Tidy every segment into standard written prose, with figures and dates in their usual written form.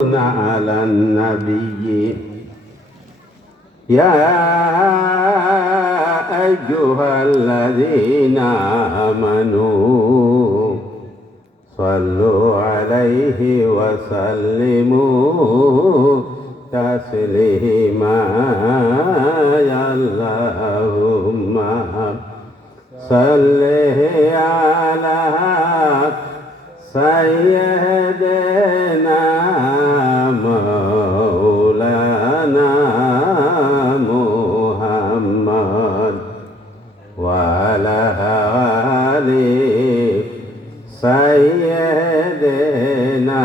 على النبي يا أيها الذين آمنوا صلوا عليه وسلموا تسليما يا اللهم صل على سيدنا مولانا محمد وعلى آل سيدنا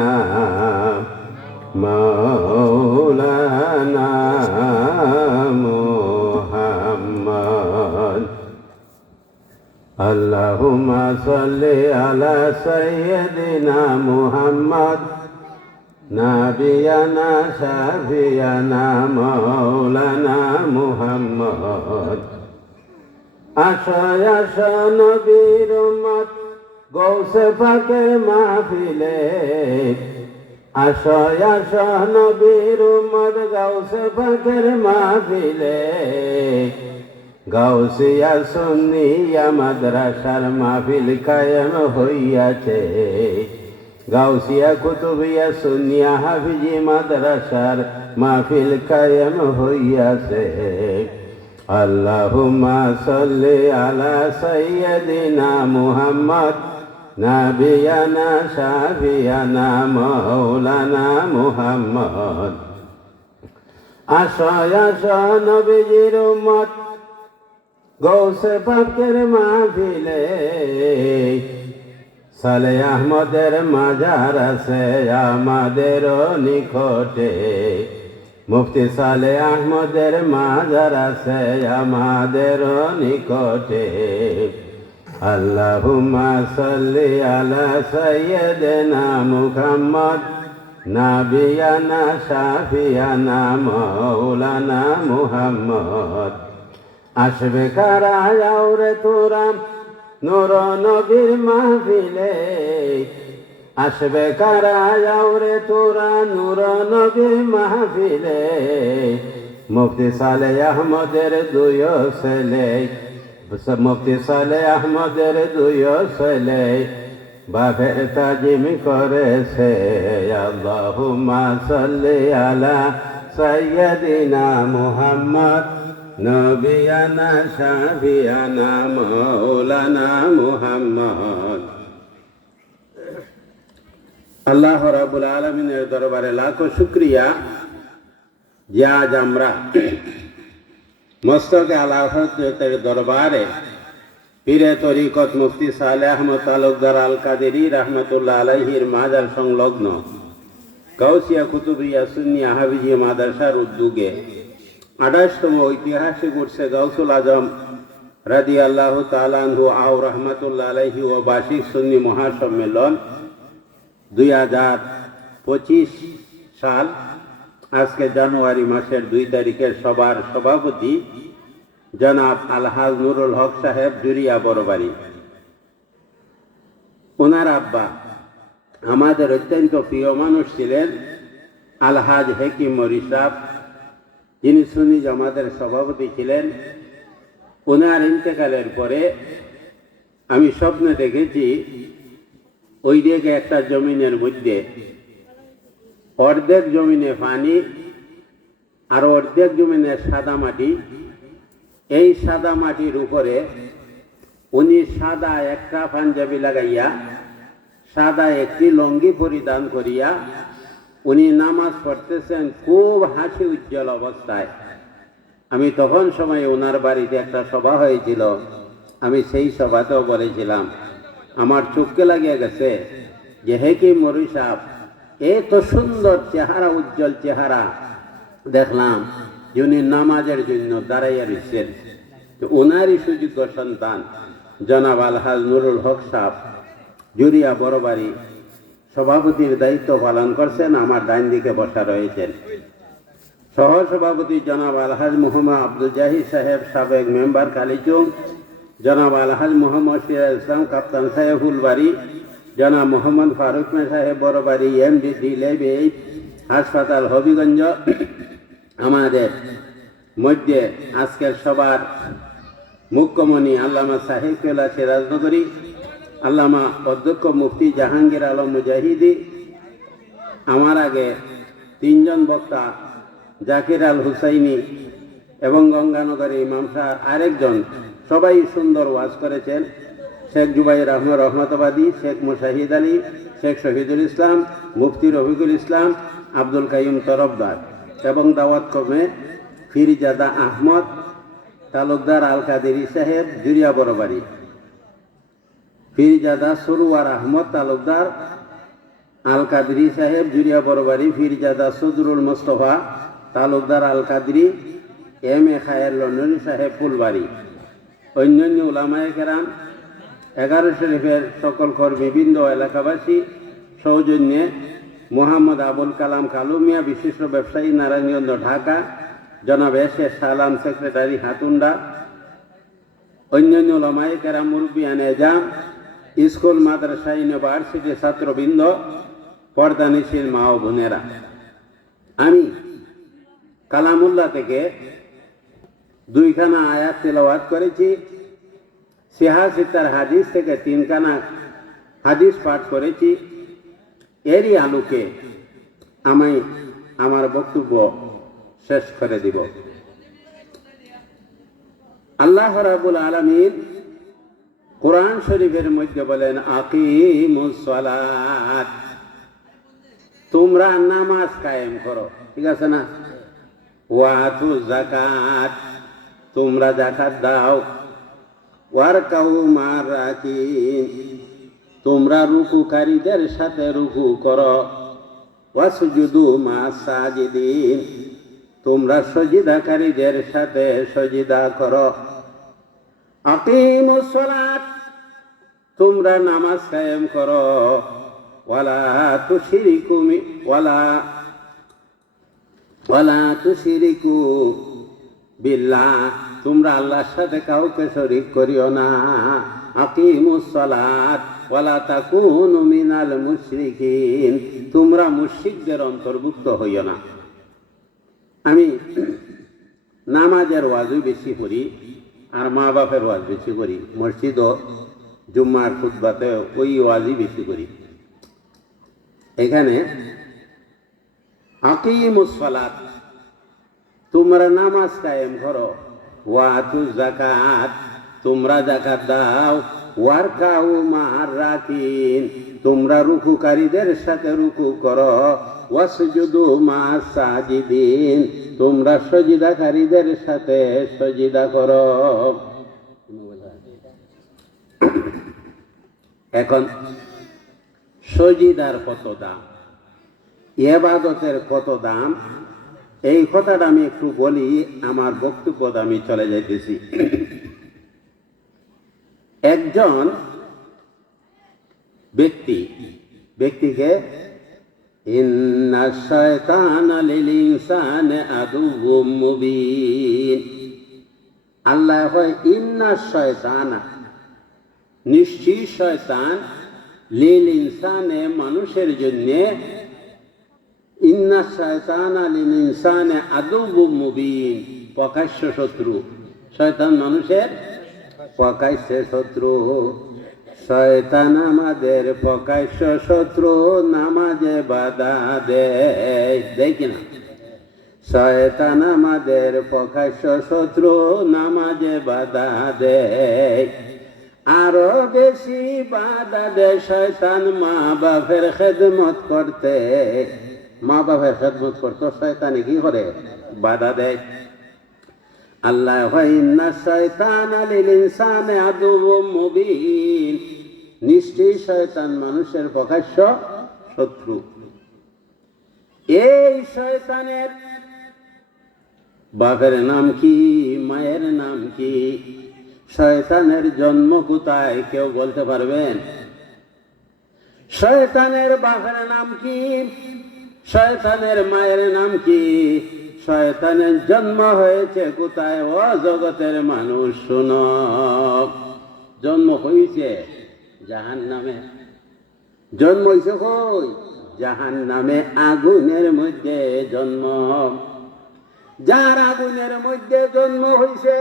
مولانا محمد اللهم صل على سيدنا محمد نبينا شفيعنا مولانا محمد আসো নবীর উম্মত গৌসে পাকের মাহফিলে আসো নবীর উম্মত গৌসে পাকের মাহফিলে গাউসিয়া সুন্নিয়া মাদ্রাসার মাহফিল কায়েম হইয়াছে গাউসিয়া কুতুবিয়া সুন্নিয়া হাফিজি মাদ্রাসার মাহফিল কায়েম হইয়াছে আল্লাহুম্মা সাল্লি আলা সাইয়্যিদিনা মুহাম্মদ নাবিয়ানা শাফিয়ানা মাওলানা মুহাম্মদ আসো নবীজির উম্মত গৌসে পাকের মাহফিলে সালে আহমদের মাজার আছে আমাদের নিকটে মুফতি সালে আহমদের মাজার আছে আমাদের নিকটে আল্লাহুম্মা সাল্লি আলা সাইয়্যিদিনা মুহাম্মদ নাবিয়ানা শাফিয়ানা মাওলানা মুহাম্মদ আসবে কারা যাওরে তোরা নূর নবীর মাহফিলে আসবে কারা যাওরে তোরা নূর নবীর মাহফিলে মুফতি সালে আহমদের দুই ছেলে মুফতি সালে আহমদের দুই ছেলে বাপের তাজিম করেছে আল্লাহুম্মা সাল্লি আলা সাইয়্যিদিনা মুহাম্মদ নবিয়ানা শাফিয়ানা মাওলানা মুহাম্মদ আল্লাহ রাব্বুল আলামিনের দরবারে লাখো শুকরিয়া যে আজ আমরা মস্তকে আলা হযরতের দরবারে পীরে তরিকত মুফতি সালেহ আহমদ তালুকদার আল কাদেরী রাহমাতুল্লাহ আলাইহির মাজার সংলগ্ন গাউসিয়া কুতুবিয়া সুন্নিয়া হাফিজি মাদ্রাসার উদ্যোগে 28তম ঐতিহাসিক উর্সে গাউসুল আজম রাদিয়াল্লাহু তাআলা আনহু আও রাহমাতুল্লাহ আলাইহি ও বার্ষিক সুন্নি মহাসম্মেলন 2025 সাল আজকে জানুয়ারি মাসের 2 তারিখের সবার সভাপতি জনাব আলহাজ নুরুল হক সাহেব জুরিয়া বড়বাড়ি ওনার আব্বা আমাদের অত্যন্ত প্রিয় মানুষ ছিলেন আলহাজ হেকিম মরিসাব যিনি সুন্নি জামাতের সভাপতি ছিলেন ওনার ইন্তেকালের পরে আমি স্বপ্নে দেখেছি ওই দিকে একটা জমিনের মধ্যে অর্ধেক জমিনে পানি আর অর্ধেক জমিনে সাদা মাটি এই সাদা মাটির উপরে উনি সাদা একটা পাঞ্জাবি লাগাইয়া সাদা একটি লঙ্গি পরিধান করিয়া উনি নামাজ পড়তেছেন খুব হাসি উজ্জ্বল অবস্থায় আমি তখন সময় ওনার বাড়িতে একটা সভা হয়েছিল আমি সেই সভাতেও বলেছিলাম আমার চোখকে লাগিয়ে গেছে যে হেকিম মরি সাহেব এত সুন্দর চেহারা উজ্জ্বল চেহারা দেখলাম যে উনি নামাজের জন্য দাঁড়াইয়া রয়েছেন ওনারই সুযোগ্য সন্তান জনাব আলহাজ নুরুল হক সাহেব জুরিয়া বড়বাড়ি সভাপতির দায়িত্ব পালন করছেন আমার ডাইন দিকে বসা রয়েছেন সহসভাপতি জনাব আলহাজ মোহাম্মদ আব্দুল জাহিদ সাহেব সাবেক মেম্বার কালীচুং জনাব আলহাজ মোহাম্মদ সিরাজ ইসলাম কাপ্তান সাহেব ফুলবাড়ি জনাব মোহাম্মদ ফারুক মে সাহেব বড়বাড়ি এমডি লেবে হাসপাতাল হবিগঞ্জ আমাদের মধ্যে আজকের সবার মুখ্যমণি আল্লামা সাহেবুল্লাহ সিরাজনগরী, আল্লামা অধ্যক্ষ মুফতি জাহাঙ্গীর আলম মুজাহিদি, আমার আগে তিনজন বক্তা জাকির আল হুসাইনি এবং গঙ্গানগরের ইমাম সাহেব আরেকজন, সবাই সুন্দর ওয়াজ করেছেন। শেখ জুবাইর আহমদ রহমতাবাদী, শেখ মুশাহিদ আলী, শেখ শহীদুল ইসলাম, মুফতি রফিকুল ইসলাম, আব্দুল কাইম তরফদার এবং দাওয়াত কমে ফিরজাদা আহমদ তালুকদার আল কাদেরি সাহেব জুরিয়া বড়বাড়ি, ফিরজাদা সরুয়ার আহমদ তালুকদার আল কাদরি সাহেব জুরিয়া বড়বাড়ি, ফিরজাদা সদরুল মোস্তফা তালুকদার আল কাদরি, এম এ খায়ের লন্ডনী সাহেব ফুলবাড়ি, অন্যান্য উলামায়ে কেরাম, 11 শরীফের সকল কর্মীবৃন্দ, এলাকাবাসী সৌজন্যে মোহাম্মদ আবুল কালাম কালুমিয়া বিশিষ্ট ব্যবসায়ী, নারায়ণগঞ্জ, ঢাকা, জনাব এস এ সালাম সেক্রেটারি, হাতুন্ডা, অন্যান্য উলামায়ে কেরাম, মুরব্বিয়ানে এজাম, স্কুল, মাদ্রাসা, ইউনিভার্সিটি ছাত্রবৃন্দ, পর্দানিশীল মা ও বোনেরা, আমি কালামুল্লাহ থেকে 2খানা আয়াত তেলাওয়াত করেছি। সিহাসিতার হাদিস থেকে 3খানা হাদিস পাঠ করেছি। এরই আলোকে আমি আমার বক্তব্য শেষ করে দিব। আল্লাহ রাব্বুল আলামিন কোরআন শরীফের মধ্যে বলেন, আকিমুস সালাত, তোমরা নামাজ কায়েম করো, ঠিক আছে না? ওয়াতু যাকাত, তোমরা যাকাত দাও। ওয়ারকাউ মার রাকিন, তোমরা রুকুকারীদের সাথে রুকু করো। ওয়াসজুদু মাস সাজিদিন, তোমরা সজিদাকারীদের সাথে সজিদা করো। আকিমুস সালাত, তোমরা নামাজ কায়েম করো। ওয়ালা তুশরিকু বিল্লাহ, তোমরা আল্লাহর সাথে কাউকে শরীক করিও না। আকিমুস সালাত ওয়ালা তাকুনু মিনাল মুশরিকিন, তোমরা মুশরিকদের অন্তর্ভুক্ত হইও না। আমি নামাজের ওয়াজও বেশি করি আর মা বাপের ওয়াজ বেশি করি। মসজিদ ও জুম্মার খুতবাতে ওই ওয়াজই বেশি করি। এখানে আকিমুস সালাত, তোমরা নামাজ কায়েম করো। ওয়াতু যাকাত, তোমরা যাকাত দাও। ওয়ারকাউ মা'আর রাকিন, তোমরা রুকুকারীদের সাথে রুকু করো। ওয়াসজুদু মা'আস সাজিদিন, তোমরা সজিদাকারীদের সাথে সজিদা করো। এখন সজিদার কত দাম, ইবাদতের কত দাম, এই কথাটা আমি একটু বলি, আমার বক্তব্য আমি চলে যাইতেছি। একজন ব্যক্তিকে ইন্নাশ শায়তানা লিল ইনসানি আদুউম মুবিন, আল্লাহ হয় ইন্নাশ শায়তানা, নিশ্চয়ই শয়তান, লিল ইনসানে, মানুষের জন্যে, ইন্নাশ শায়তানা লিল ইনসানি আদুউম মুবিন, প্রকাশ্য শত্রু। শয়তান মানুষের প্রকাশ্য শত্রু। শয়তান আমাদের প্রকাশ্য শত্রু, নামাজে বাধা দেয়, দেয় কিনা? শয়তান আমাদের প্রকাশ্য শত্রু, নামাজে বাধা দেয়। আরো বেশি বাধা দেয় শয়তান মা বাপের খেদমত করতে। মা বাপের খেদমত করতে শয়তানে কি করে? বাধা দেয়। আল্লাহ হয় ইন্নাশ শায়তানা লিল ইনসানি আদুউম মুবিন, নিশ্চয়ই শয়তান মানুষের প্রকাশ্য শত্রু। এই শয়তানের বাপের নাম কি, মায়ের নাম কি, শয়তানের জন্ম কোথায় কেউ বলতে পারবেন? শয়তানের বাপের নাম কি, শয়তানের মায়ের নাম কি, শয়তানের জন্ম হয়েছে কোথায়? ও জগতের মানুষ শুনো, জন্ম হয়েছে জাহান্নামে। জন্ম হয়েছে কই? জাহান্নামে আগুনের মধ্যে জন্ম। যার আগুনের মধ্যে জন্ম হইছে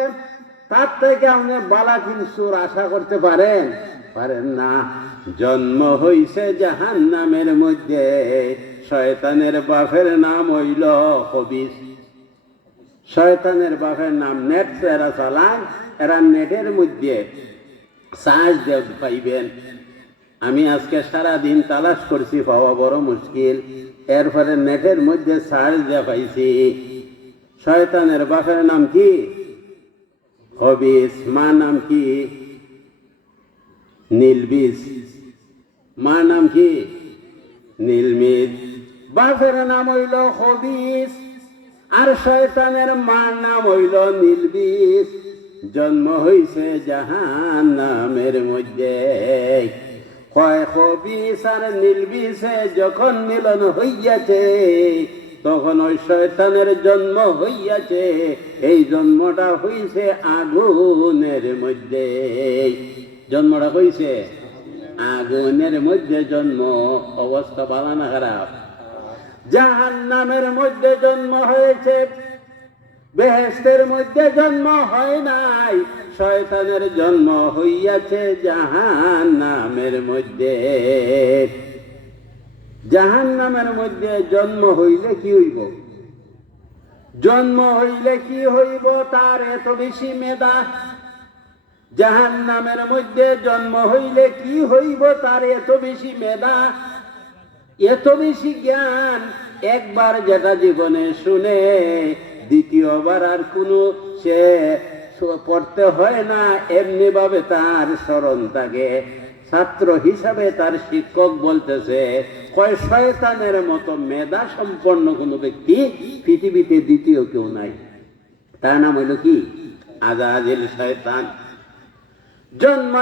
তার থেকে আপনি বালা কিনসুর আশা করতে পারেন? পারেন না। জন্ম হইছে জাহান্নামের মধ্যে। শয়তানের বাপের নাম হইল খবিস। শয়তানের বাপের নাম নেট এরা চালায়, এরা নেটের মধ্যে সার্চ দিয়ে পাইবেন। আমি আজকে সারাদিন তালাশ করছি, পাওয়া বড় মুশকিল। এরপরে নেটের মধ্যে সার্চ দিয়ে পাইছি। শয়তানের বাপের নাম কি? খবিস। মা নাম কি? নীলবিস। মা নাম কি? নীলমিদ। বাপের নাম হইল খবিস আর শয়তানের মার নাম হইল নীলবিস। জন্ম হইছে জাহান্নামের মধ্যে। কয় খবিস আর নীলবিসে যখন মিলন হইয়াছে তখন ওই শয়তানের জন্ম হইয়াছে। এই জন্মটা হইছে আগুনের মধ্যে। জন্মটা হইছে আগুনের মধ্যে জন্ম। অবস্থা ভালো না খারাপ? জাহান্নামের মধ্যে জন্ম হয়েছে, বেহেশতের মধ্যে জন্ম হয় নাই। শয়তানের জন্ম হইয়াছে জাহান্নামের মধ্যে। জাহান্নামের মধ্যে জন্ম হইলে কি হইব? জন্ম হইলে কি হইব? তার এত বেশি মেধা। জাহান্নামের মধ্যে জন্ম হইলে কি হইব? তার এত বেশি মেধা, এত বেশি জ্ঞান। একবার যেটা জীবনে শুনে দ্বিতীয়বার আর কোনো সে পড়তে হয় না, এমনি ভাবে তার স্মরণ থাকে। ছাত্র হিসাবে তার শিক্ষক বলতেছে, কয় শয়তানের মতো মেধা সম্পন্ন কোনো ব্যক্তি পৃথিবীতে দ্বিতীয় কেউ নাই। তার নাম হইল কি? আজাজিল শয়তান। জন্ম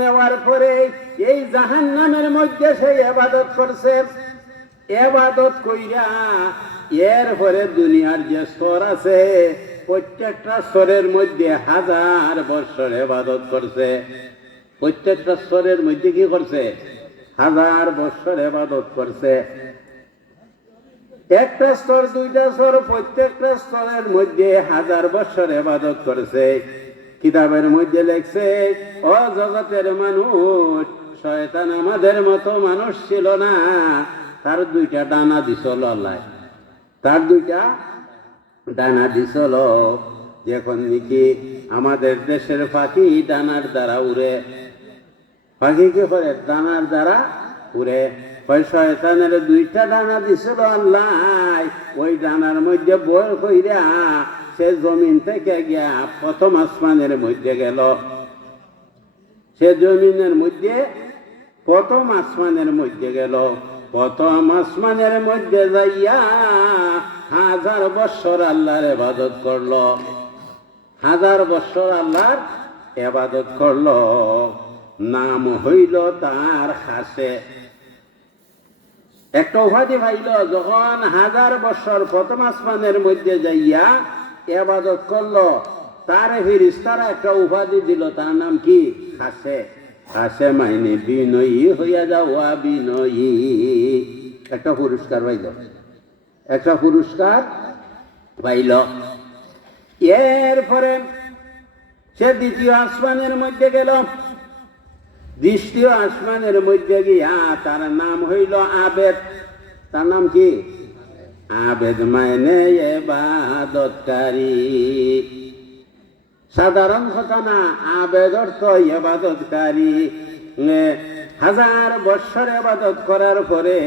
নেওয়ার পরে এই জাহান্নামের মধ্যে সে ইবাদত করছে। ইবাদত কইরা এরপরে দুনিয়ার যে স্তর আছে প্রত্যেকটা স্তরের মধ্যে 1000 বছর ইবাদত করছে। প্রত্যেকটা স্তরের মধ্যে কি করছে? 1000 বছর ইবাদত করছে। একটা স্তর, দুইটা স্তর, প্রত্যেকটা স্তরের মধ্যে 1000 বছর ইবাদত করছে। কিতাবের মধ্যে লেখছে, ও জগতের মানুষ, শয়তান আমাদের মতো মানুষ ছিল না। তার 2টা ডানা দিছিল আল্লাহ। তার 2টা ডানা দিছিল। যখন নাকি আমাদের দেশের পাখি ডানার দ্বারা উড়ে, পাখি কি করে? ডানার দ্বারা উড়ে। ওই শয়তানের 2টা ডানা দিছিল আল্লাহ। ওই ডানার মধ্যে বল কইরা সে জমিন থেকে গিয়া প্রথম আসমানের মধ্যে গেল। সে জমিনের মধ্যে প্রথম আসমানের মধ্যে গেল। প্রথম আসমানের মধ্যে যাইয়া 1000 বছর আল্লাহর ইবাদত করলো। 1000 বছর আল্লাহর ইবাদত করলো। নাম হইল তার হাসে। একটা উপাধি পাইল যখন 1000 বছর প্রথম আসমানের মধ্যে যাইয়া ইবাদত করলো। তার ফেরেশতারা একটা উপাধি দিল, তার নাম কি? হাসে। হাসে মাইনে বিনয়ী হইয়া যাওয়া, বিনয়ী। একটা পুরস্কার পাইল, একটা পুরস্কার পাইল। এরপরে সে দ্বিতীয় আসমানের মধ্যে গেল। দ্বিতীয় আসমানের মধ্যে গিয়া তার নাম হইল আবেদ। তার নাম কি? আবেদ মাইনে ইবাদতকারী। সাধারণ কথা না, আবেদ অর্থ ইবাদতকারী। 1000 বছর ইবাদত করার পরে,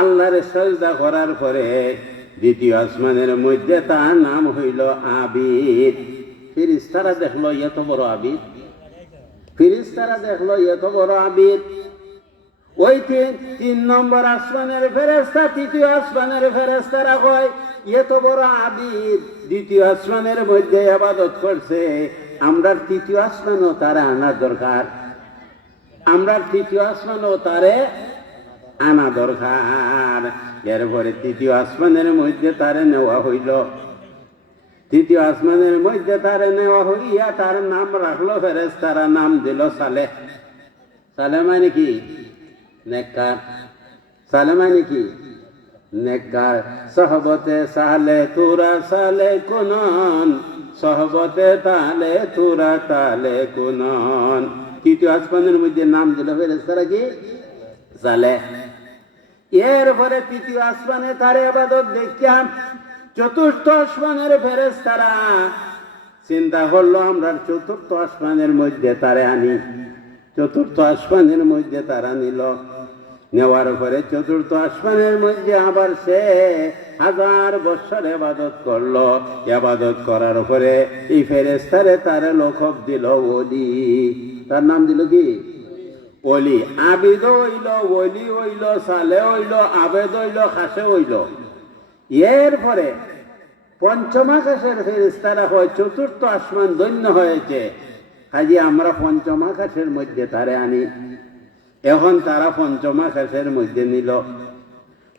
আল্লাহর সিজদা করার পরে দ্বিতীয় আসমানের মধ্যে তার নাম হইল আবিদ। ফেরেশতারা দেখলো এত বড় আবিদ। ফেরেশতারা দেখলো এত বড় আবিদ। ওই 3 নম্বর আসমানের ফেরেশতা তৃতীয় আসমানের ফেরেশতারা কয়, এত বড় আবিদ দ্বিতীয় আসমানের মধ্যে ইবাদত করছে, আমরা তৃতীয় আসমানও তারে আনা দরকার। আমরা তৃতীয় আসমানও তারে আনা দরকার। এরপরে তৃতীয় আসমানের মধ্যে তারে নেওয়া হইল। তৃতীয় আসমানের মধ্যে তারে নেওয়া হইয়া তার নাম রাখলো ফেরেশতারা, নাম দিল সালেহ। সালেহ মানে কি? নেককার। সালে মানে কি? নেককার। সহবতে সালে তুরা সালে কুনন, সহবতে তালে তুরা তালে কুনন। তৃতীয় আসমানের মধ্যে নাম দিল ফেরেশতারা কি? সালে। এরপরে তৃতীয় আসমানে তার ইবাদত দেখিয়া চতুর্থ আসমানের ফেরেশতারা চিন্তা করলো আমরা চতুর্থ আসমানের মধ্যে তারে আনি। চতুর্থ আসমানের মধ্যে তারা নিল। নেওয়ার পরে চতুর্থ আসমানের মধ্যে আবার সে 1000 বছর ইবাদত করলো। ইবাদত করার পরে এই ফেরেশতারে তারে লকব দিল ওলি। তার নাম দিল কি? ওলি। আবিদ হইল, ওলি হইল, সালে হইল, আবেদ হইল, খাসে হইল। এরপরে পঞ্চম আকাশের ফেরেশতারা হয় চতুর্থ আসমান ধন্য হয়েছে, কাজে আমরা পঞ্চম আকাশের মধ্যে তারে আনি। এখন তারা পঞ্চম আকাশের মধ্যে নিল।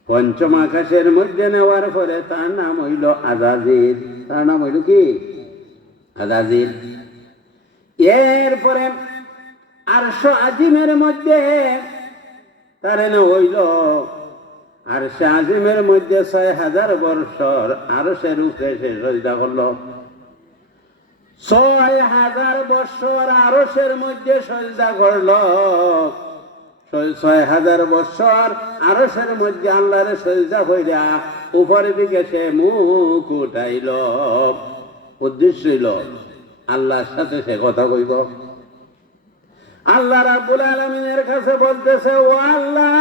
পঞ্চম আকাশের মধ্যে নেওয়ার পরে তার নাম হইল আজাজিল। তার নাম হইল কি? আজাজিল। এরপরে আরশ আজিমের মধ্যে তার নাম হইল, আরশ আজিমের মধ্যে 6000 বছর আরশের উপরে সে সজদা করল। 6000 বছর আরশের মধ্যে সজদা করল। 6000 বছর আরশের মধ্যে আল্লাহরে সজদা কইরা উপরের দিকে সে মুখ উঠাইল। উদ্দেশ্য হইল আল্লাহর সাথে সে কথা কইব। আল্লাহ রাব্বুল আলামিনের কাছে বলতেছে, ও আল্লাহ,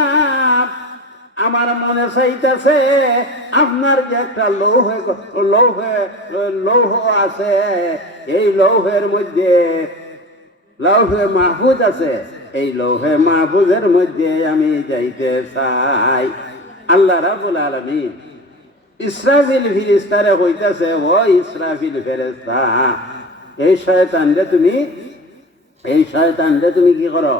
আমার মনে চাইতেছে আপনার যে একটা লৌহ আছে, এই লৌহের মধ্যে লৌহে মাহফুজ আছে, এই লৌহে মাহফুজের মধ্যে আমি যাইতে চাই। আল্লাহ রাব্বুল আলামিন ইসরাফিল ফেরেশতারে কইতাছে, ও ইসরাফিল ফেরেশতা, এই শয়তানরে তুমি কি করো?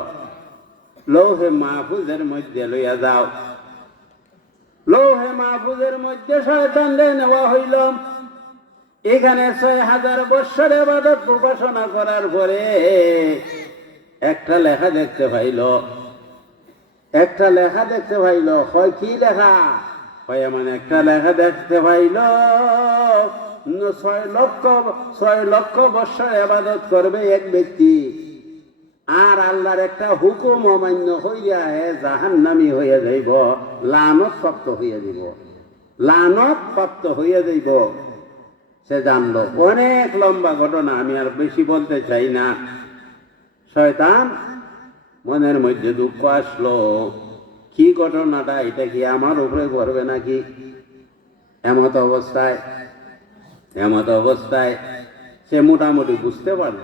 লৌহে মাহফুজের মধ্যে লইয়া যাও। লৌহে মাহফুজের মধ্যে শয়তানরে নেওয়া হইল। এখানে 6000 বছর ইবাদত উপাসনা করার পরে একটা লেখা দেখতে পাইল। একটা লেখা দেখতে পাইল। হয় কি লেখা? হয় এমন একটা লেখা দেখতে পাইল, 6 লক্ষ বছর ইবাদত করবে এক ব্যক্তি, আর আল্লাহর একটা হুকুম অমান্য হইয়া জাহান্নামী হইয়া যাইব, লানত প্রাপ্ত হইয়া যাইব, লানত প্রাপ্ত হইয়া যাইব। সে জানলো। অনেক লম্বা ঘটনা, আমি আর বেশি বলতে চাই না। শয়তান মনের মধ্যে দুঃখ আসলো, কি ঘটনাটা, এটা কি আমার উপরে করবে নাকি? এমত অবস্থায় সে মোটামুটি বুঝতে পারল।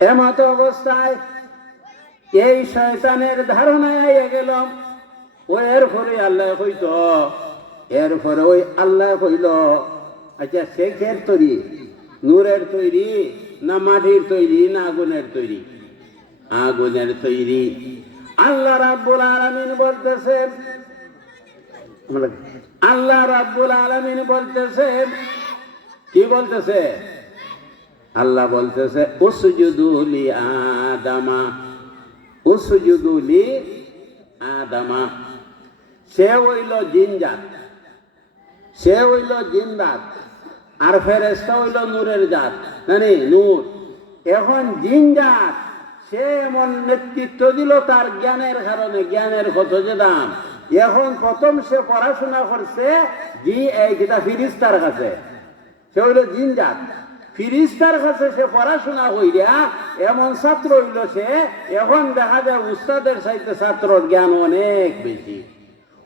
এমত অবস্থায় এই শয়তানের ধারণায় আইয়া গেল। ও এরপরে আল্লাহ কইত, এরপরে ওই আল্লাহ কইল, আচ্ছা সে খের তৈরি, নূরের তৈরি না মাটির তৈরি না আগুনের তৈরি? আগুনের তৈরি। আল্লাহ রাব্বুল আলামিন বলতেছেন, আল্লাহ রাব্বুল আলামিন বলতেছেন, কি বলতেছে? আল্লাহ বলতেছে, উসজুদু লি আদামা, উসজুদু লি আদামা। সে হইল জিনজাত, সে হইল জিনজাত, আর ফেরেশতা হইল নূরের জাত, জানি নূর। এখন জিনজাত সে এমন নেতৃত্ব দিল তার জ্ঞানের কারণে, জ্ঞানের কত যে দাম। এখন প্রথম সে পড়াশোনা করছে যেটা ফিরিস্তার কাছে, সে হইল জিনজাত। ফিরিস্তার কাছে সে পড়াশোনা হইয়া এমন ছাত্র হইল সে, এখন দেখা যায় উস্তাদের চাইতে ছাত্রর জ্ঞান অনেক বেশি,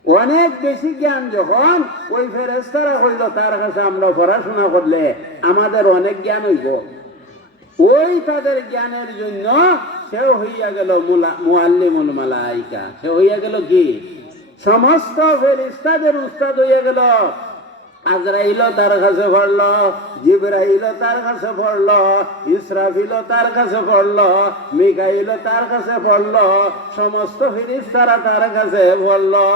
অনেক বেশি জ্ঞান। যখন ওই ফেরেশতারা হইল তার কাছে আমরা পড়াশোনা করলে আমাদের অনেক জ্ঞান হইব, ওই তাদের জ্ঞানের জন্য সেও হইয়া গেল মুআল্লিমুল মালাইকা। সে হইয়া গেল কি? সমস্ত ফেরেশতাদের উস্তাদ হইয়া গেল। আজরাইল তার কাছে পড়লো, জিবরাইল তার কাছে পড়লো, ইসরাফিল তার কাছে পড়লো, মিকাইল তার কাছে পড়লো, সমস্ত ফেরেশতারা তার কাছে পড়লো।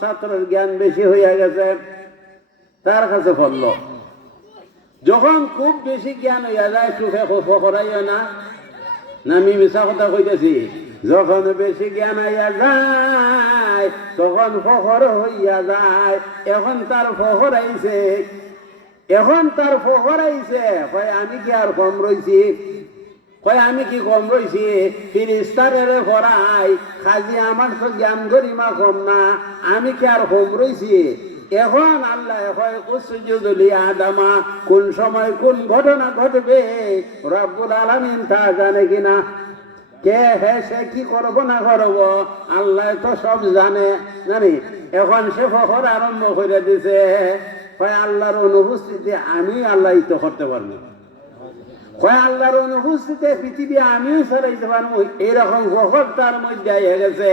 ছাত্রের জ্ঞান বেশি হইয়া গেছে, তার কাছে পড়লো। যখন খুব বেশি জ্ঞান হইয়া যায়, চোখে ফকরাইও না, না আমি মিছা কথা কইতেছি? যখন বেশি জ্ঞান আইয়া যায় তখন ফখর হইয়া যায়। এখন তার ফখর আইছে, এখন তার ফখর আইছে, কয় আমি কি আর কম রইছি, কয় আমি কি কম রইছি, ফিরিস্তারের পড়াই খাজি আমার তো জ্ঞান গরিমা কম না, আমি কি আর কম রইছি। এখন আল্লাহ কয় উসজুদু লিআদামা, কোন সময় কোন ঘটনা ঘটবে রব্বুল আলামিন তা জানে কিনা। কে হে সে কি করব না করব আল্লাহ তো সব জানে, জানি। এখন সে ফখর আরম্ভ করে দিছে, কয় আল্লাহর অনুপস্থিতি আমি আল্লাহ তো করতে পারবো, কয় আল্লাহর অনুপস্থিতি পৃথিবী আমিও চালাইতে পারবো, এরকম ফখর তার মধ্যে হয়ে গেছে।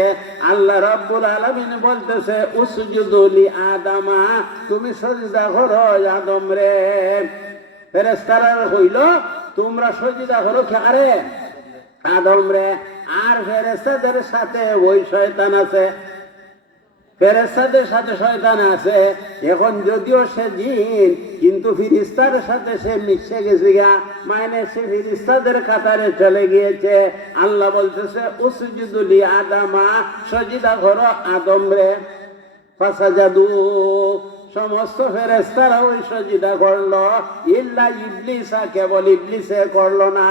আল্লাহ রাব্বুল আলামিন বলতেছে উসজুদু লিআদামা, তুমি সজদা করো আদম রে। ফেরেশতারা কইল তোমরা সজদা করো কারে, আদম রে। আর ফেরেশতাদের সাথে ওই শয়তান আছে, ফেরেশতাদের সাথে শয়তান আছে। এখন যদিও সে জিন, কিন্তু ফিরিস্তার সাথে সে মিশে গেছে গা, মানে সে ফিরিস্তাদের কাতারে চলে গিয়েছে। আল্লাহ বলতেছে উসজুদু লিআদামা, সজদা করো আদম রে। ফাসাজাদু, সমস্ত ফেরেশতারা ওই সজদা করলো, ইল্লা ইবলিসা, কেবল ইবলিসে করলো না।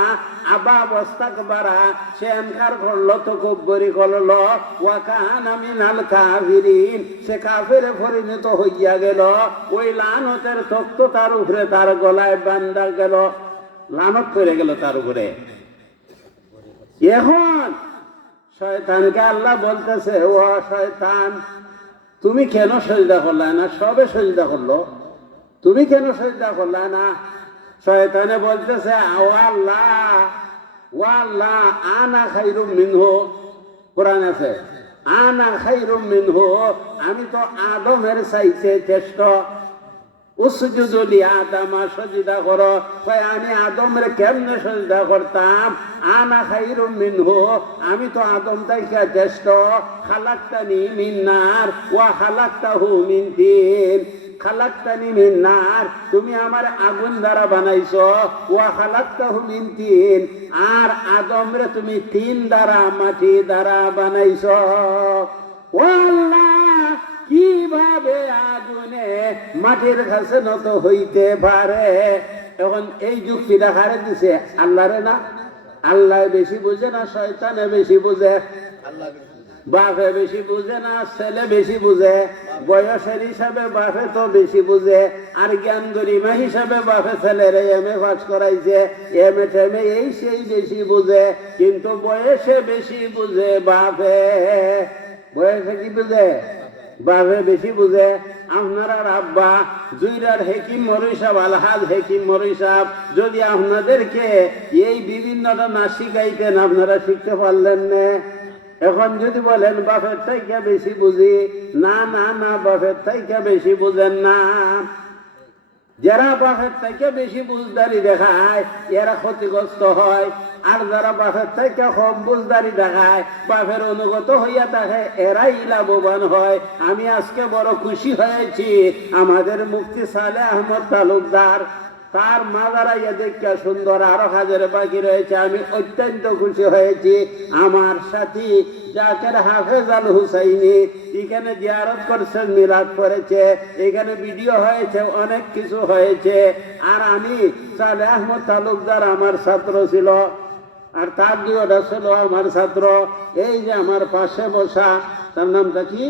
আবা ওয়াস্তাকবারা, সে ইনকার করলো, তাকাব্বুরি করলো। ওয়া কানা মিনাল কাফিরিন, সে কাফিরে পরিণত হইয়া গেল। ওই লানতের তখ্ত তার উপরে, তার গলায় বান্ধা গেল, লানত পড়ে গেল তার উপরে। এখন শয়তানকে আল্লাহ বলতেছে, ও শয়তান তুমি কেন সজদা করলা না, সবে সজদা করলো, তুমি কেন সজদা করলা না। শয়তানে বলতেছে ও আল্লাহ আনা খাইরুম মিনহু, কোরআন আছে আনা খাইরুম মিনহু, আমি তো আদমের চাইতে শ্রেষ্ঠ। উসজুদু লিআদামা, সজদা করো। কয় আমি আদমের কেমনে সজদা করতাম, আনা খাইরুম মিনহু, আমি তো আদম থেকে শ্রেষ্ঠ। খালাকতানি মিন নার ওয়া খালাকতাহু মিন তিন, খালাকতানি মিন নার, তুমি আমার আগুন দ্বারা বানাইছো, ওয়া খালাকতাহু মিন তিন, আর আদমরে তুমি তিন দ্বারা, মাটি দ্বারা বানাইছো। ও আল্লাহ, কিভাবে আগুনে মাটির কাছে নত হইতে পারে। এখন এই যুক্তিটা হারে দিছে আল্লাহরে না, আল্লাহ বেশি বুঝে না শয়তানে বেশি বুঝে, বাপে বেশি বুঝে না ছেলে বেশি বুঝে। বয়সের হিসাবে বাপে তো বেশি বুঝে, আর জ্ঞান গরিমা হিসাবে বাপে ছেলেরে এমএ পাস করাইছে, এমএ টেমে এই সেই বেশি বুঝে, কিন্তু বয়সে বেশি বুঝে বাপে। বয়সে কি বুঝে, বাপে বেশি বুঝে। আপনারা আব্বা জুইরার হেকিম মরুই সাহেব, আলহাজ হেকিম মরুই সাহেব, যদি আপনাদেরকে এই বিভিন্নটা না শিখাইতেন আপনারা শিখতে পারলেন না। এখন যদি বলেন বাপের থেকে বেশি বুঝি, না না না, বাপের থেকে বেশি বুঝেন না। যারা বাপের থেকে বেশি বুঝদারি দেখায় এরা ক্ষতিগ্রস্ত হয়, আর যারা বাপের থেকে কম বুঝদারি দেখায়, বাপের অনুগত হইয়া থাকে, এরাই লাভবান হয়। আমি আজকে বড় খুশি হয়েছি, আমাদের মুফতি সালেহ আহমদ তালুকদার, তার মাজারা দেখা সুন্দর, আরো হাজার বাকি রয়েছে। আমি অত্যন্ত খুশি হয়েছি। আমার সাথী জাকের হাফেজ আল হুসাইনি এখানে জিয়ারত করছেন, মিলাদ করেছে, এখানে ভিডিও হয়েছে, অনেক কিছু হয়েছে। আর আমি সালেহ আহমদ তালুকদার আমার ছাত্র ছিল, আর তার দুটা ছিল আমার ছাত্র। এই যে আমার পাশে বসা, তার নামটা কি,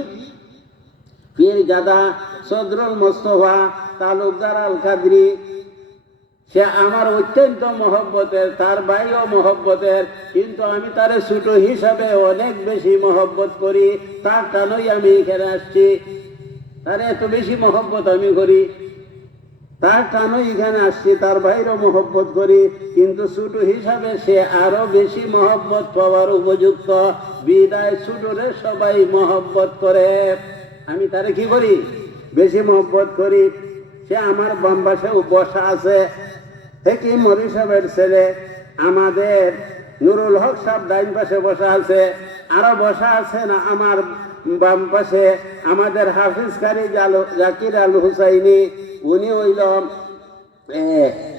পীরজাদা সদরুল মোস্তফা তালুকদার আল কাদরি, সে আমার অত্যন্ত মহব্বতের, তার ভাইও মহব্বতের, কিন্তু আমি তার ছোট হিসাবে অনেক বেশি মহব্বত করি। তার টানই আমি এখানে আসছি, তার এত বেশি মহব্বত আমি করি, তার টানই এখানে আসছি, তার ভাইরও মহব্বত করি, কিন্তু ছোট হিসাবে সে আরো বেশি মহব্বত পাওয়ার উপযুক্ত। বিদায় ছোটরে সবাই মহব্বত করে, আমি তারে কি করি, বেশি মহব্বত করি। সে আমার বাম পাশে বসা আছে, হেকিম মরুই সাহেবের ছেলে আমাদের নুরুল হক সাহেব ডাইন পাশে বসা আছে, আরো বসা আছে না আমার বাম পাশে আমাদের হাফিজ কারি জাকির আল হুসাইনি, উনি হইল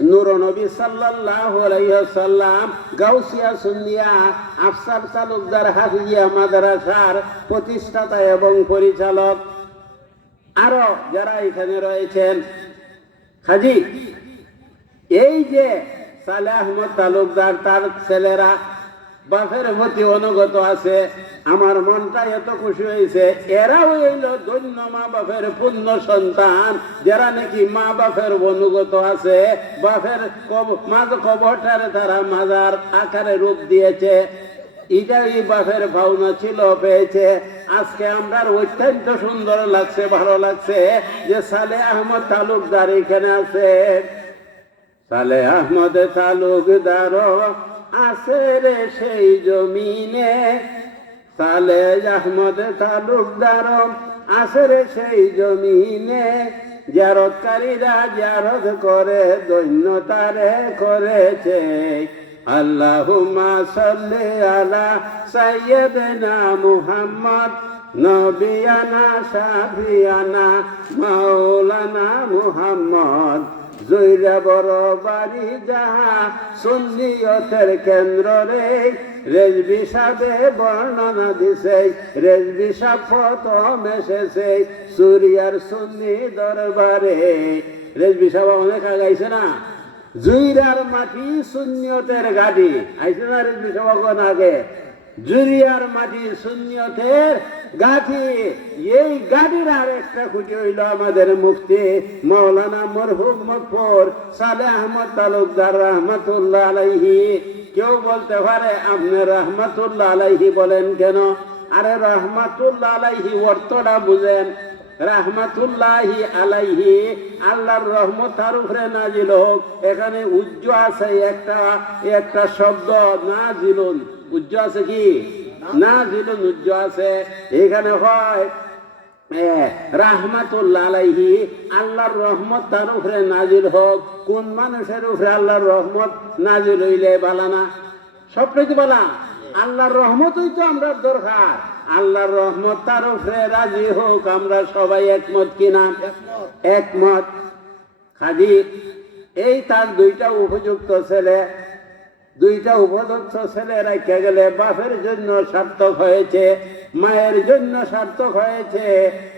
নূর নবী সাল্লাল্লাহু আলাইহি ওয়াসাল্লাম গাউসিয়া সুন্নিয়া আফসার তালুকদার হাফিজিয়া মাদ্রাসার প্রতিষ্ঠাতা এবং পরিচালক। আরো যারা এখানে রয়েছেন হাজি, এই যে সালেহ আহমদ তালুকদার তার ছেলেরা বাপের প্রতি অনুগত আছে, আমার মনটা এত খুশি হয়েছে। এরাও হইল ধন্য মা বাপের পূর্ণ সন্তান, যারা নাকি মা বাপের অনুগত আছে। বাপের কবরটারে তারা মাজার আকারে রূপ দিয়েছে, এটাই বাপের ভাবনা ছিল, পেয়েছে। আজকে আমরা অত্যন্ত সুন্দর লাগছে, ভালো লাগছে যে সালেহ আহমদ তালুকদার এখানে আছে। সালেহ আহমদ তালুকদার আছে রে সেই জমিনে, সালেহ আহমদ তালুকদার আছে রে সেই জমিনে, জিয়ারতকারীরা জিয়ারত করে ধন্য তারে করেছে। আল্লাহুম্মা সাল্লি আলা সাইয়্যিদিনা মুহাম্মদ নবিয়ানা শাফিয়ানা মাওলানা মুহাম্মদ। জয়রা বড় বাড়ি যাহা সুন্নিয়তের কেন্দ্র রে, রেজবি সাবে বর্ণনা দিছে, রেজবি সাব প্রথম এসেছে সুরিয়ার সুন্নি দরবারে। রেজবি সাহেব অনেক আগাইছে না, জুইরার মাটি সুন্নিয়তের গাড়ি আইছে না রেজবি সাহেব আগে। জুরিয়ার মাটি সুন্নিয়তের গাঠি, এই গাড়ির আর একটা খুঁটি হইল আমাদের মুফতি মাওলানা মরহুম মকফুর সালেহ আহমদ তালুকদার রহমতুল্লাহ আলাইহি। কেউ বলতে পারে আপনি রহমতুল্লাহ আলাইহি বলেন কেন? আরে রহমতুল্লাহ আলাইহি অর্থটা বুঝেন। রহমতুল্লাহি আলাইহি আল্লাহর রহমত তার উপরে নাজিল হোক। এখানে উজ্জ আছে একটা শব্দ নাজিলুন, উজ্জ আছে কি? নাজিলুন উজ্জ আছে। এখানে হয় রাহমাতুল্লাহ আলাইহি, আল্লাহর রহমত তার উপরে নাজিল হোক। কোন মানুষের উপরে আল্লাহর রহমত নাজিল হইলে বালা না? সবটাই তো বালা। আল্লাহর রহমতই তো আমরা দরকার। আল্লাহর রহমত তার উপরে রাজি হোক, আমরা সবাই একমত কিনা? একমত। খাদি এই তার দুইটা উপযুক্ত ছেলে, দুইটা উপযুক্ত ছেলে রেখে গেলে বাপের জন্য সার্থক হয়েছে, মায়ের জন্য সার্থক হয়েছে।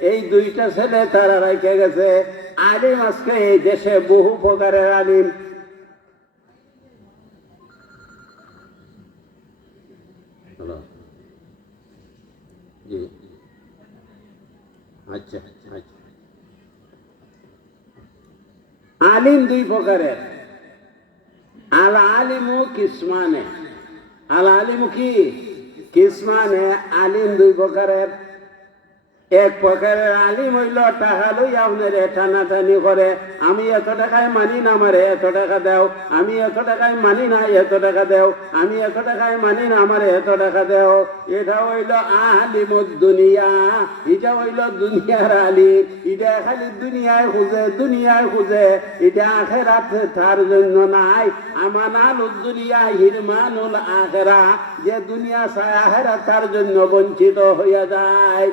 এই দুইটা ছেলে তারা রেখে গেছে। আলিম আজকে এই দেশে বহু প্রকারের আলিম। আচ্ছা আচ্ছা, আলিম দুই প্রকারের। আল আলিমু কিসমানে, আল আলিমু কি? কিসমানে। আলিম দুই প্রকারের। এক প্রকারের আলিম হইল টাকা লইয়া আপনার টানাটানি করে, আমি এত টাকায় মানি না, আমারে এত টাকা দাও। আমি এত টাকায় মানি না, এত টাকা দাও। আমি এত টাকায় মানি না, আমারে এত টাকা দাও। এটা হইল আলিমুদ দুনিয়া, এটা হইল দুনিয়ার আলিম। এটা খালি দুনিয়ায় খুঁজে, দুনিয়ায় খুঁজে, এটা আখেরাত তার জন্য নাই। আমানালুদ দুনিয়া হিরমানুল আখেরা, যে দুনিয়া চায় আখেরাত তার জন্য বঞ্চিত হইয়া যায়।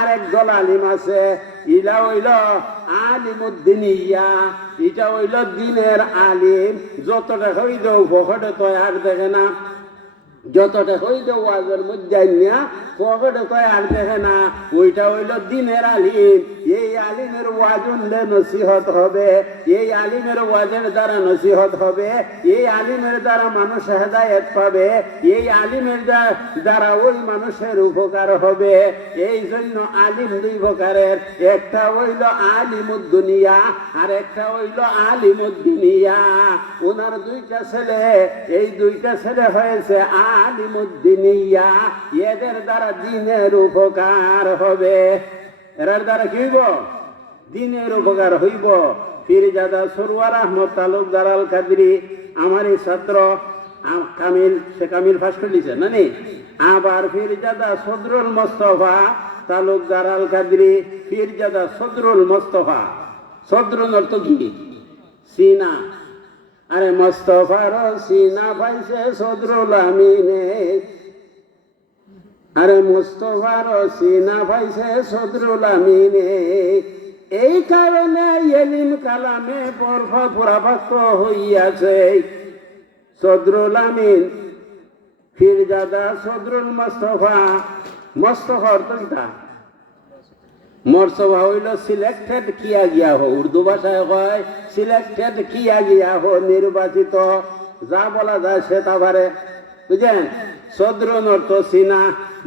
আরেক দল আলিম আছে, ইলা হইল আলিমুদ্দিনিয়া, এটা হইল দিনের আলিম। যত টাকা হইল পকেটে তো আর দেখে না, যত টাকা হইল ওয়াজের মধ্যে নিয়া পকেটে তো আর দেখে না। ওইটা হইল দিনের আলিম। এই আলিমের ওয়াজ উনলে নসিহত হবে, এই আলিমের ওয়াজের দ্বারা নসিহত হবে, এই আলিমের দ্বারা মানুষ হেদায়েত পাবে, এই আলিমের দ্বারা ওই মানুষের উপকার হবে। এই জন্য আলিম দুই প্রকারের, একটা হইল আলিমুদ দুনিয়া আর একটা হইল আলিমুদ দিনিয়া। ওনার দুইটা ছেলে, এই দুইটা ছেলে হয়েছে আলিমুদ দিনিয়া। এদের দ্বারা দিনের উপকার হবে। এর দ্বারা কি হইব? দিনের উপকার হইব। পীরজাদা সরওয়ার আহমদ তালুকদার আল কাদরি আমারই ছাত্র, কামিল, সে কামিল ফাঁস করে দিয়েছে না নি? আবার পীরজাদা সদরুল মোস্তফা তালুকদার আল কাদরি, পীরজাদা সদরুল মোস্তফা। সদরুল অর্থ কি? সিনা। আরে মোস্তফার সিনা পাইছে সদরুল আমিনে, আরে মুস্তফার সিনা পাইছে সদরুল আমিনে। এই কারণে এলিম কালামে পরাভক্ত হইয়াছে সদরুল আমিন ফিরজাদা সদরুল মুস্তফা। মুস্তফা অর্থ কিটা? মর্তবা হইল সিলেক্টেড কিয়া গিয়া হো, উর্দু ভাষায় হয় সিলেক্টেড কিয়া গিয়া হো, নির্বাচিত, যা বলা যায় সেটা পারে, বুঝলেন? সদরুন অর্থ সিনা,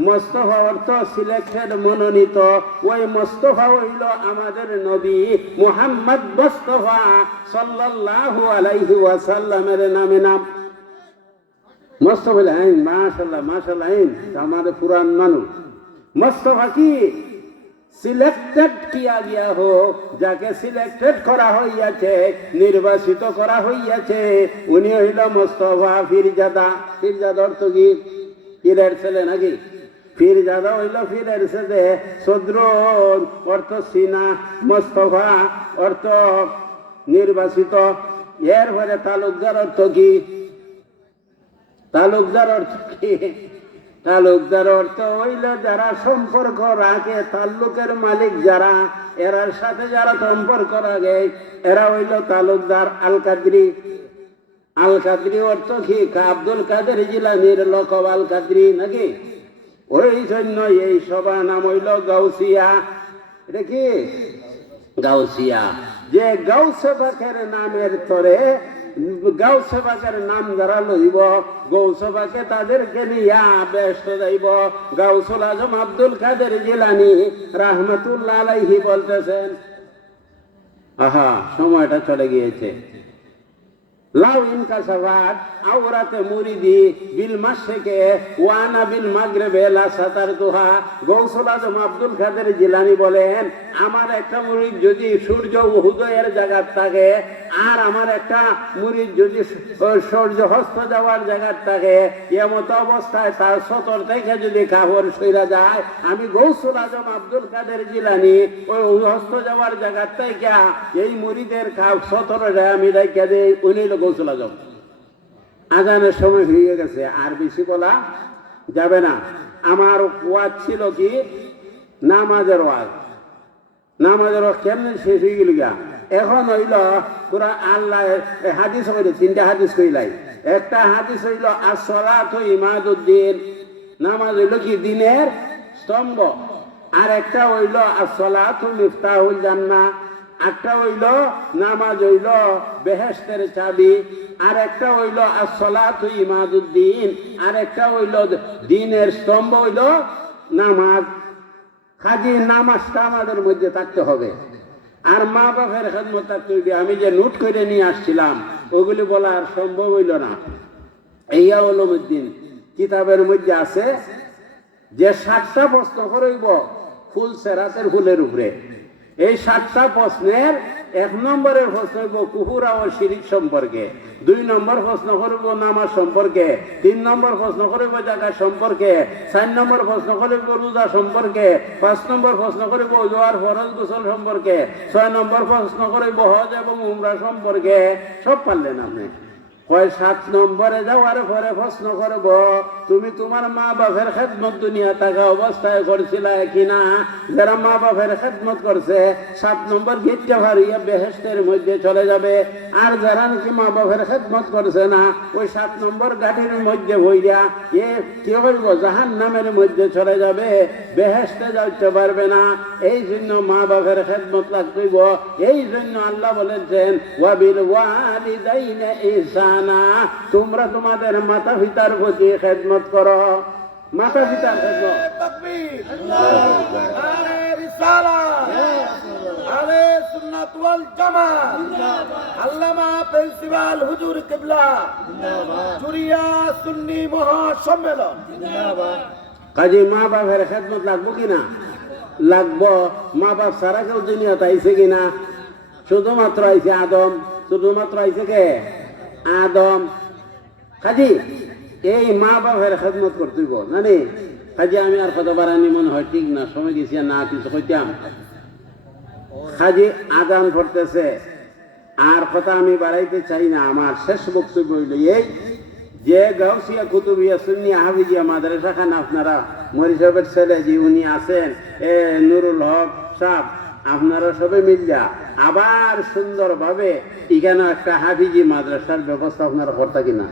মুস্তফা অর্থ সিলেক্টেড, মনোনীত। ওই মুস্তফা হইল আমাদের নবী মুহাম্মদ মুস্তফা সাল্লাল্লাহু আলাইহি ওয়াসাল্লামের নামে নাম মুস্তফা। আইন মাশাআল্লাহ মাশাআল্লাহ, আইন আমাদের পুরান মানুষ। মুস্তফা কি? সিলেক্টেড কিয়া গিয়া হো, যাকে সিলেক্টেড করা হইয়াছে, নির্বাচিত করা হইয়াছে, উনি হইল মুস্তফা ফিরজাদা। ফিরজাদা অর্থ কি? পীরের ছেলে নাকি? ফিরজাদা হইল পীরের ছেলে। সদরুন অর্থ সিনা, মুস্তফা অর্থ নির্বাচিত। এরপরে তালুকদার অর্থ কি? তালুকদার অর্থ কি? তালুকদার অর্থ হইল যারা সম্পর্ক রাখে, তাল্লুকের মালিক যারা, এরার সাথে যারা সম্পর্ক রাখে, এরা হইল তালুকদার। আল কাদরি, আল কাদরি অর্থ কি? আব্দুল কাদের জিলানীর লকব আল কাদরি নাকি? ওই জন্য এই সভা নাম হইল গাউসিয়া। এটা কি? গাউসিয়া। যে গাউসে পাকের নামের তরে গাউসে পাকের নাম যারা লইব, গৌসে পাকে তাদেরকে নিয়া ব্যস্ত যাইব। গাউসুল আজম আব্দুল কাদের জিলানী রাহমাতুল্লাহ আলাইহি বলতেছেন, আহা সময়টা চলে গিয়েছে। লাউ ইনকাসাফাত আওরাতে মুরিদি বিল মাশরিকে ওয়ানা বিল মাগরিবে লা সাতারতুহা। গৌসুল আজম আব্দুল কাদের জিলানী বলেন, আমার একটা মুরিদ যদি সূর্য উদয়ের জায়গা থাকে, আর আমার একটা মুরিদ যদি সূর্য হস্ত যাওয়ার জায়গা থাকে, এমত অবস্থায় তার সতর থেকে যদি কাপড় সইরা যায়, আমি গৌসুল আজম আব্দুল কাদের জিলানী ওই হস্ত যাওয়ার জায়গা থেকে এই মুরিদের সতরে আমি রেখে দেই। উনি গৌসুল আজম। আজানের সময় হয়ে গেছে, আর বেশি বলা যাবে না। আমার ওয়াজ ছিল কি? নামাজের ওয়াজ। নামাজের ওয়াজ কেমন শেষ হয়ে গেল গা। এখন হইল পুরা আল্লাহ হাদিস হইল, 3টা হাদিস কইলাই। একটা হাদিস হইল আসসালাতু ইমাদুদ্দিন, নামাজ হইল কি? দিনের স্তম্ভ। আর একটা হইল আসসালাতু মিফতাহুল জান্নাহ, একটা হইল নামাজ হইল বেহেশতের চাবি, আর একটা হইল আসসালাতু ইমাদুদ্দিন, আর একটা হইল দিনের স্তম্ভ হইল নামাজ। কাজী নামাজটা আমাদের মধ্যে থাকতে হবে, আর মা বাপের খেদমত থাকতে হইবে। আমি যে নোট করে নিয়ে আসছিলাম ওগুলি বলা আর সম্ভব হইল না। ইয়া উলুমউদ্দিন কিতাবের মধ্যে আছে যে 7টা প্রশ্ন করইব ফুল সেরাতের ফুলের উপরে। এই 7টা প্রশ্নের 1 নম্বরের প্রশ্ন হইব কুফর ও শিরিক সম্পর্কে, 2 নম্বর প্রশ্ন করব নামাজ সম্পর্কে, 3 নম্বর প্রশ্ন করব জাকাত সম্পর্কে, 4 নম্বর প্রশ্ন করব রোজা সম্পর্কে, 5 নম্বর প্রশ্ন করব ওয়ার ফরজ গোসল সম্পর্কে, 6 নম্বর প্রশ্ন করব হজ এবং উমরা সম্পর্কে। সব পারলেন আপনি। 7 নম্বরে যাওয়ার পরে প্রশ্ন করব তুমি তোমার মা বাপের খেদমত দুনিয়া থাকা অবস্থায় করছিল কিনা। যারা মা বাপের খেদমত করছে 7 নম্বর গেটটা হারিয়ে বেহেশতের মধ্যে চলে যাবে, আর যারা নাকি মা বাপের খেদমত করছে না ওই 7 নম্বর গাড়ির মধ্যে বইয়া এ কি করবো? জাহান্নামের মধ্যে চলে যাবে, বেহেশতে যাইতে পারবে না। এই জন্য মা বাপের খেদমত লাগতেইব। এই জন্য আল্লাহ বলেছেন ওয়াবিল ওয়ালিদাইনি ইহসানা, তোমরা তোমাদের মাতা পিতার প্রতি খেদমত করো। মাতা পিতার খেদমত। তাকবীর, নারে রিসালাত, আলে সুন্নাত ওয়াল জামাত, আল্লামা প্রিন্সিপাল হুজুর কিবলা জিন্দাবাদ, জুরিয়া সুন্নি মহাসম্মেলন জিন্দাবাদ। কাজী মা বাপের খেদমত লাগবো কিনা? লাগবো। মা বাপ সারা কেউ দুনিয়াতে আইছে কিনা? শুধুমাত্র আইছে আদম। শুধুমাত্র আইছে কে? আদম। কাজী এই মা বাপের খেদমত করতেইব জানি। কাজী আমি আর কথা বাড়ানি মনে হয় ঠিক না, সময় গেছি না কিছু কইতাম। কাজী আজান পড়তেছে, আর কথা আমি বাড়াইতে চাই না। আমার শেষ বক্তব্য হইল এই যে গাউসিয়া কুতুবিয়া সুন্নি হাফিজিয়া মাদ্রাসা খান আপনারা মরি সাহেবের ছেলে যে উনি আছেন নুরুল হক সাহেব, আপনারা সবে মিললা আবার সুন্দরভাবে এখানে একটা হাফিজি মাদ্রাসার ব্যবস্থা আপনারা করতা কিনা?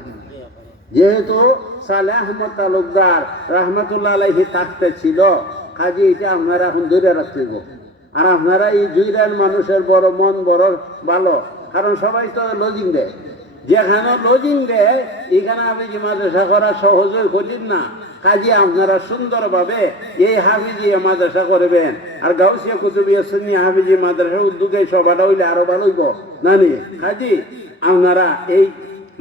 যেহেতু সালেহ আহমদ তালুকদার রহমতুল্লাহ আলাইহি থাকতে ছিল, কাজে এটা আপনারা এখন ধরে রাখতে হবে। আর আপনারা এই জুইরান মানুষের বড় মন বড় ভালো, কারণ সবাই তো লজিং দেয়, যেখানে লজিং দেয় এখানে হাফিজি মাদ্রাসা করা সহজই কঠিন না। কাজে আপনারা সুন্দরভাবে এই হাফিজি মাদ্রাসা করবেন। আর গাউসিয়া কুতুবিয়া সুন্নি হাফিজি মাদ্রাসার উদ্যোগে সভাটা হইলে আরো ভালো হইব নানি। কাজে আপনারা এই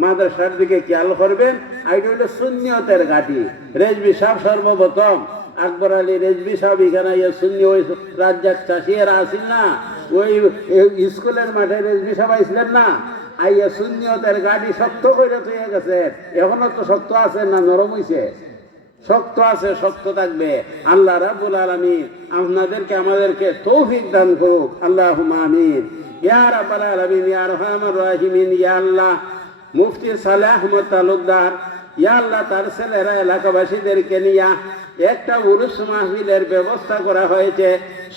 মাদ্রাসার দিকে খেয়াল করবেন। আইটা হইল সুন্নিয়তের ঘাঁটি। রেজবি সাহেব সর্বপ্রথম আকবর আলী রেজবি সাহেব এখানে সুন্নি ওই রাজ্জাক চাষিয়ারা আসিল না, ওই স্কুলের মাঠে রেজবি সাহেব আইসলেন না, আইয়া সুন্নিয়তের গাড়ি শক্ত করে থয়ে গেছে। এখনো তো শক্ত আছে না নরম হইছে? শক্ত আছে, শক্ত থাকবে। আল্লাহ রাব্বুল আলামিন আপনাদেরকে আমাদেরকে তৌফিক দান করুক। আল্লাহুম্মা আমিন। ইয়া রাব্বাল আলামিন, ইয়া আরহামার রাহিমিন। ইয়া আল্লাহ, মুফতি সালেহ আহমদ তালুকদার, ইয়া আল্লাহ, তার ছেলেরা এলাকাবাসীদেরকে নিয়া একটা উরুস মাহফিলের ব্যবস্থা করা হয়েছে,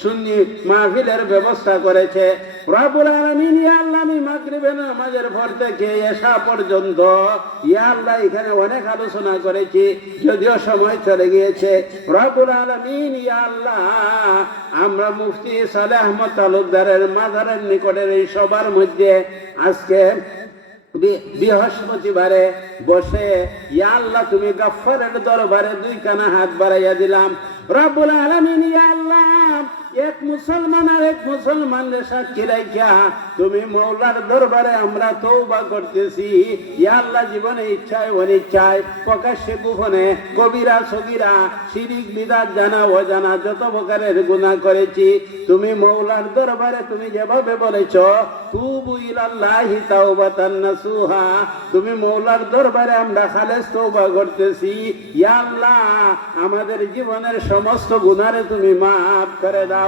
সুন্নি মাহফিলের ব্যবস্থা করেছে। রব্বুল আলামিন, ইয়া আল্লাহ, আমি মাগরিবের নামাজের পর থেকে এশা পর্যন্ত ইয়া আল্লাহ এখানে অনেক আলোচনা করেছি, যদিও সময় চলে গিয়েছে। রব্বুল আলামিন, ইয়া আল্লাহ, আমরা মুফতি সালেহ আহমদ তালুকদারের মাজারের নিকটের এই সবার মধ্যে আজকে বৃহস্পতিবারে বসে ইয়া আল্লাহ তুমি গাফফারের দরবারে দুই কানা হাত বাড়াইয়া দিলাম। রব্বুল আলামিন, ইয়া আল্লাহ, এক মুসলমান আর এক মুসলমানের সাক্ষী রাইখা তুমি মওলার দরবারে আমরা তওবা করতেছি। ইয়া আল্লাহ, জীবনে ইচ্ছায় অনিচ্ছায়, প্রকাশ্যে গোপনে, কবিরা সগীরা, শিরিক বিদআত জানা অজানা যত প্রকারের গুনাহ করেছি, তুমি মওলার দরবারে তুমি যেভাবে বলেছ তুবু ইলাল্লাহি তাওবাতান নাসুহা, তুমি মওলার দরবারে আমরা খালেস তওবা করতেছি। ইয়া আল্লাহ, আমাদের জীবনের সমস্ত গুনাহে তুমি মাফ করে দাও।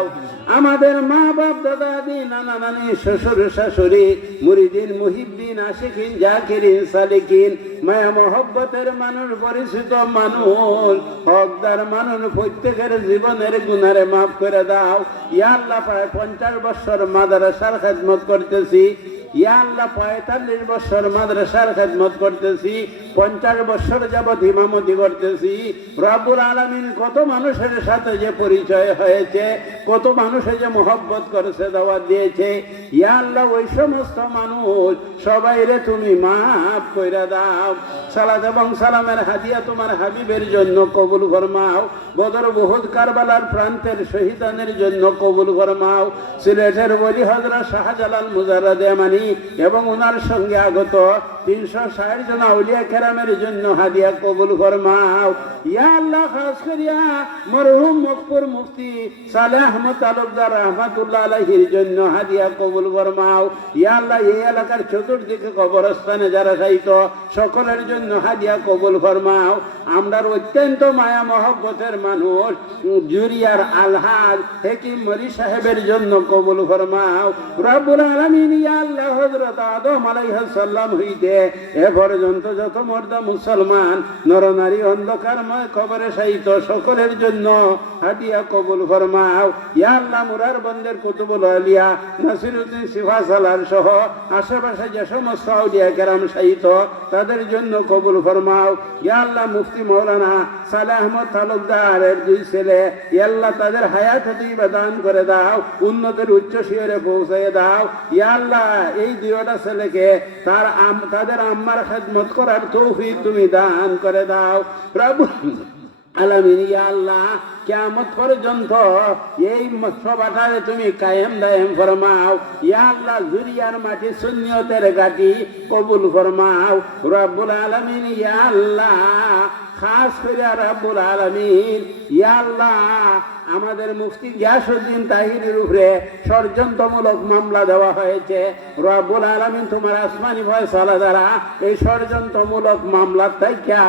আমাদের মা বাপ দাদা দাদি নানা নানি শ্বশুর শাশুড়ি মুরিদিন মুহিব্বিন আশিকিন জাকিরিন সালিকিন মায়া মহব্বতের মানুষ পরিচিত মানুষ হকদার মানুষ প্রত্যেকের জীবনের গুনারে মাফ করে দাও। ইয়া আল্লাহ, প্রায় 50 বছর মাদ্রাসার খেদমত করতেছি। ইয়া আল্লাহ, 45 বছর মাদ্রাসার খেদমত করতেছি, 50 বছর যাবত ইমামতি করতেছি। রব্বুল আলামিন, কত মানুষের সাথে যে পরিচয় হয়েছে, কত মানুষে যে মোহব্বত করেছে, দাওয়াত দিয়েছে। ইয়া আল্লাহ, ওই সমস্ত মানুষ সবাইরে তুমি মাফ কইরা দাও। সালাত এবং সালামের হাদিয়া তোমার হাবিবের জন্য কবুল ফরমাও। বদর উহুদ কারবালার প্রান্তের শহীদানের জন্য কবুল ফরমাও। সিলেটের ওলি হযরত শাহজালাল মুজাররদ ইয়ামানি এবং ওনার সঙ্গে আগত 360 জন আউলিয়া কেরামের জন্য হাদিয়া কবুল ফরমাও। ইয়া আল্লাহ, খাস করিয়া মরহুম মকবুর মুফতি সালেহ আহমদ তালুকদার রহমাতুল্লাহ আলাইহির জন্য হাদিয়া কবুল ফরমাও। ইয়া আল্লাহ, এই এলাকার চতুর্দিকে কবরস্থানে যারা শায়িত সকলের জন্য হাদিয়া কবুল ফরমাও। আমরার অত্যন্ত মায়া মহব্বতের মানুষ জুরিয়ার আলহাজ হেকিম মরি সাহেবের জন্য কবুল ফরমাও। রব্বুল আলামিন, ইয়া আল্লাহ, হযরত আদম আলাইহিস সালাম হইতে এ পর্যন্ত যত মর্দা মুসলমান নরনারী অন্ধকারময় কবরে শায়িত সকলের জন্য হাদিয়া কবুল ফরমাও। ইয়া আল্লাহ, মুরার বন্দের কুতুবুল আলিয়া নাসিরউদ্দিন সিফা সালার সহ আশেপাশে যে সমস্ত আউলিয়া কেরাম শায়িত তাদের জন্য কবুল ফরমাও। ইয়া আল্লাহ, মুফতি মাওলানা সালেহ আহমদ তালুকদারের 2 ছেলে, ইয়া আল্লাহ, তাদের হায়াত তৈয়বা দান করে দাও, উন্নতির উচ্চ শিখরে পৌঁছে দাও। ইয়া আল্লাহ, এই 2টা ছেলেকে তাদের আম্মার খেদমত করার তৌফিক তুমি দান করে দাও। প্রভু আলামিন, ইয়া আল্লাহ, কিয়ামত পর্যন্ত এই সভাটারে তুমি কায়েম দায়েম ফরমাও। ইয়া আল্লাহ, জুরিয়ার মাটি সুন্নিয়তের ঘাঁটি কবুল ফরমাও। রব্বুল আলামিন, ইয়া আল্লাহ, খাস করে রব্বুল আলামিন, ইয়া আল্লাহ, আমাদের মুফতি গিয়াসউদ্দিন তাহিরের উপরে ষড়যন্ত্রমূলক মামলা দেওয়া হয়েছে। রব্বুল আলামিন, তোমার আসমানি ফয়সালা দ্বারা এই ষড়যন্ত্রমূলক মামলার থেকে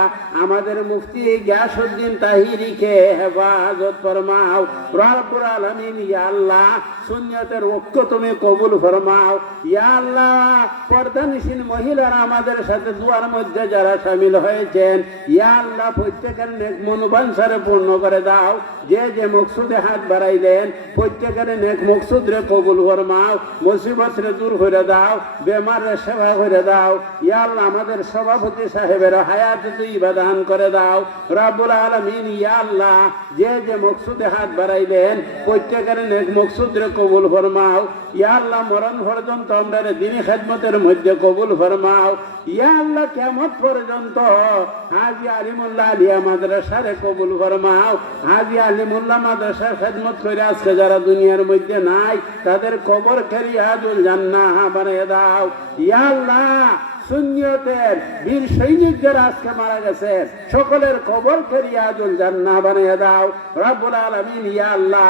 আমাদের মুফতি গিয়াসউদ্দিন তাহিরিকে হেফাজত ফরমাও। রব্বুল আলামিন, ইয়া আল্লাহ, সুন্নিয়তের ঐক্য তুমি কবুল ফরমাও। ইয়া আল্লাহ, পর্দানিসীন মহিলারা আমাদের সাথে দুয়ার মধ্যে যারা শামিল হয়েছেন, ইয়া আল্লাহ, প্রত্যেকের নেক মনোবাঞ্ছারে পূর্ণ করে দাও। যে যে মকসুদে হাত বাড়াইলেন প্রত্যেকের নেক মকসুদ রে কবুল ফরমাও, মুসিবত রে দূর করে দাও, বেমার রে সেবা করে দাও। ইয়া আল্লাহ আমাদের সভাপতি সাহেবের হায়াত তৈবা দান করে দাও রব্বুল আলামিন। ইয়া আল্লাহ যে যে মকসুদে হাত বাড়াইলেন প্রত্যেকের নেক মকসুদ রে কবুল ফরমাও। ইয়া আল্লাহ মরণ পর্যন্ত আমরা দ্বীনি খেদমতের মধ্যে কবুল ফরমাও। ইয়া আল্লাহ কিয়ামত পর্যন্ত হাজী আলিমুল্লাহ আলিয়া মাদ্রাসারে কবুল ফরমাও। হাজী আলিমুল্লাহ মাদ্রাসার খেদমত করে আজকে যারা দুনিয়ার মধ্যে নাই তাদের কবর খেরিয়াদুল জান্নাহ বানিয়ে দাও। ইয়া আল্লাহ সুন্নিয়তের বীর সৈনিক যারা আজকে মারা গেছে সকলের কবর খেরিয়াদুল জান্নাহ বানিয়ে দাও রব্বুল আলামিন। ইয়া আল্লাহ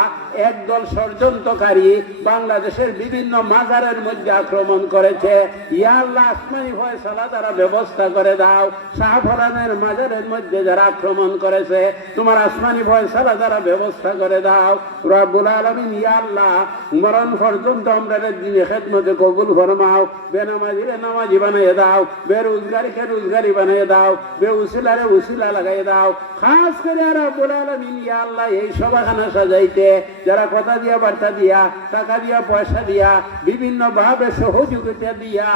একদল ষড়যন্ত্রকারী বাংলাদেশের বিভিন্ন মাজারের মধ্যে আক্রমণ করেছে। ইয়া আল্লাহ আসমানি ফয়সালা দ্বারা ব্যবস্থা করে দাও। শাহফরানের মাজারের মধ্যে যারা আক্রমণ করেছে তোমার আসমানি ফয়সালা দ্বারা ব্যবস্থা করে দাও রব্বুল আলামিন। ইয়া আল্লাহ মরণ পর্যন্ত আমরা দ্বীনি খেদমতে কবুল ফরমাও। বেনামাজিরে নামাজি বানিয়ে দাও, বেরোজগারিকে রোজগারি বানিয়ে দাও, বেউসিলারে উসিলা লাগাই দাও। খাস করে রব্বুল আলামিন ইয়া আল্লাহ এই সভাখানা সাজাইতে যারা কথা দিয়া বার্তা দিয়া টাকা দিয়া পয়সা দিয়া বিভিন্ন ভাবে সহযোগিতা দিয়া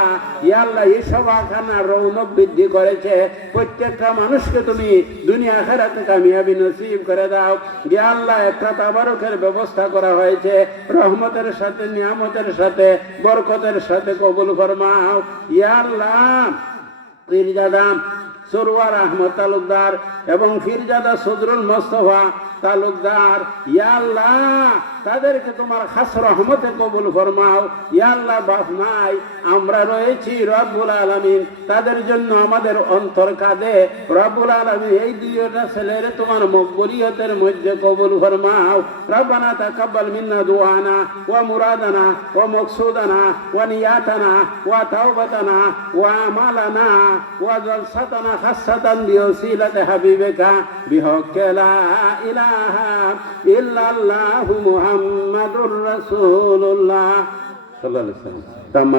ইয়া আল্লাহ এই সভাখানা রৌনক বৃদ্ধি করেছে প্রত্যেকটা মানুষকে তুমি দুনিয়া আখিরাতে কামিয়াবি নসিব করে দাও। ইয়া আল্লাহ একটা তাবারকের ব্যবস্থা করা হয়েছে, রহমতের সাথে নিয়ামতের সাথে বরকতের সাথে কবুল ফরমাও। ইয়া আল্লাহ পীরজাদা সরওয়ার আহমদ তালুকদার এবং পীরজাদা সদরুল মোস্তফা তালুকদার ইয়া আল্লাহ তাদেরকে তোমার খাস রহমতে কবুল ফরমাও। ইয়া আল্লাহ বাপ নাই আমরা রয়েছি রব্বুল আলামিন তাদের জন্য আমাদের অন্তর কাঁদে রব্বুল আলামিন। এই দুইটা ছেলেরে তোমার মকবুলিয়তের মধ্যে কবুল ফরমাও। রব্বানা তাকাব্বাল মিন্না দুআনা ওয়া মুরাদানা ওয়া মাকসুদানা ওয়া নিয়াতানা ওয়া তাওবাতানা ওয়া আমালানা ওয়া জালসাতানা খাসসাতান বিওসিলাতি হাবিবিকা বিহক্কি লা ইলাহা ইল্লাল্লাহু মুহাম্মাদুর রাসূলুল্লাহ সাল্লাল্লাহু আলাইহি ওয়াসাল্লাম।